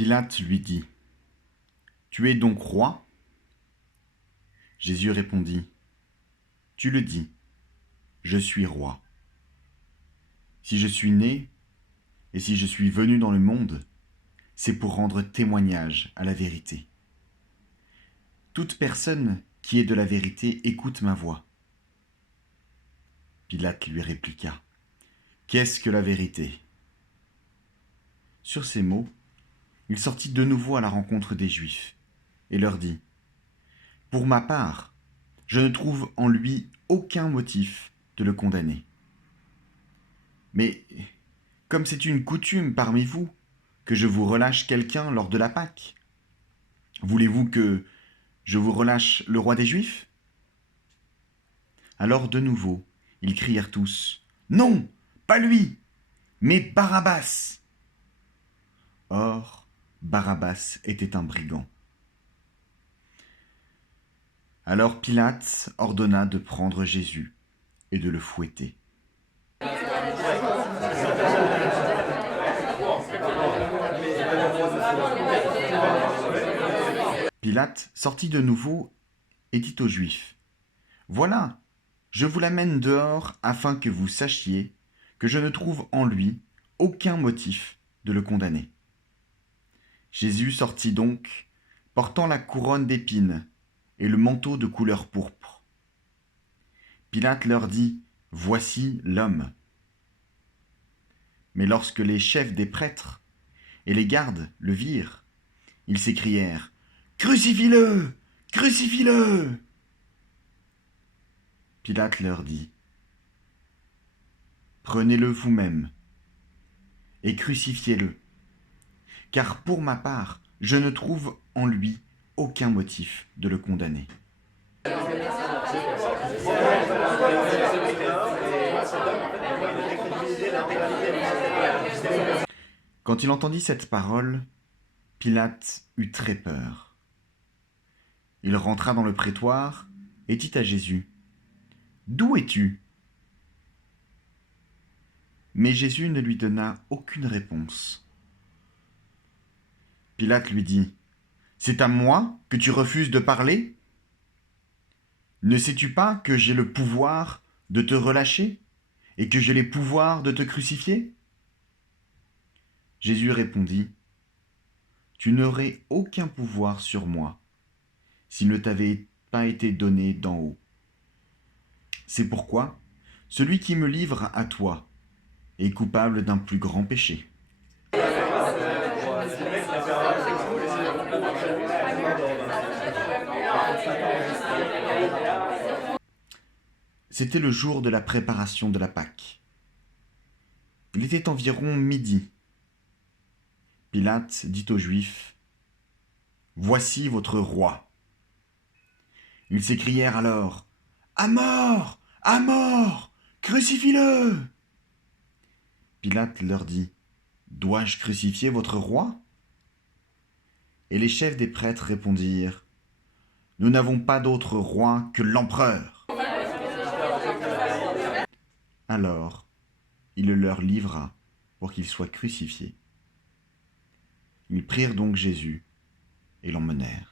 Pilate lui dit : « Tu es donc roi ? » Jésus répondit : « Tu le dis, je suis roi. Si je suis né et si je suis venu dans le monde, c'est pour rendre témoignage à la vérité. Toute personne qui est de la vérité écoute ma voix. » Pilate lui répliqua : « Qu'est-ce que la vérité ? » Sur ces mots, il sortit de nouveau à la rencontre des Juifs et leur dit : « Pour ma part, je ne trouve en lui aucun motif de le condamner. Mais comme c'est une coutume parmi vous que je vous relâche quelqu'un lors de la Pâque, voulez-vous que je vous relâche le roi des Juifs ? » Alors de nouveau, ils crièrent tous : « Non, pas lui, mais Barabbas !» Or, Barabbas était un brigand. Alors Pilate ordonna de prendre Jésus et de le fouetter. Pilate sortit de nouveau et dit aux Juifs : « Voilà, je vous l'amène dehors afin que vous sachiez que je ne trouve en lui aucun motif de le condamner. » Jésus sortit donc, portant la couronne d'épines et le manteau de couleur pourpre. Pilate leur dit : « Voici l'homme. » Mais lorsque les chefs des prêtres et les gardes le virent, ils s'écrièrent : « Crucifie-le ! Crucifie-le ! » Pilate leur dit : « Prenez-le vous-même et crucifiez-le, car pour ma part, je ne trouve en lui aucun motif de le condamner. » Quand il entendit cette parole, Pilate eut très peur. Il rentra dans le prétoire et dit à Jésus : « D'où es-tu ? » Mais Jésus ne lui donna aucune réponse. Pilate lui dit : « C'est à moi que tu refuses de parler ? Ne sais-tu pas que j'ai le pouvoir de te relâcher et que j'ai les pouvoirs de te crucifier ? » Jésus répondit : « Tu n'aurais aucun pouvoir sur moi s'il ne t'avait pas été donné d'en haut. C'est pourquoi celui qui me livre à toi est coupable d'un plus grand péché. » C'était le jour de la préparation de la Pâque. Il était environ midi. Pilate dit aux Juifs : « Voici votre roi. » Ils s'écrièrent alors : « À mort ! À mort ! Crucifie-le !» Pilate leur dit : « Dois-je crucifier votre roi ? » Et les chefs des prêtres répondirent : « Nous n'avons pas d'autre roi que l'empereur. » Alors, il le leur livra pour qu'il soit crucifié. Ils prirent donc Jésus et l'emmenèrent.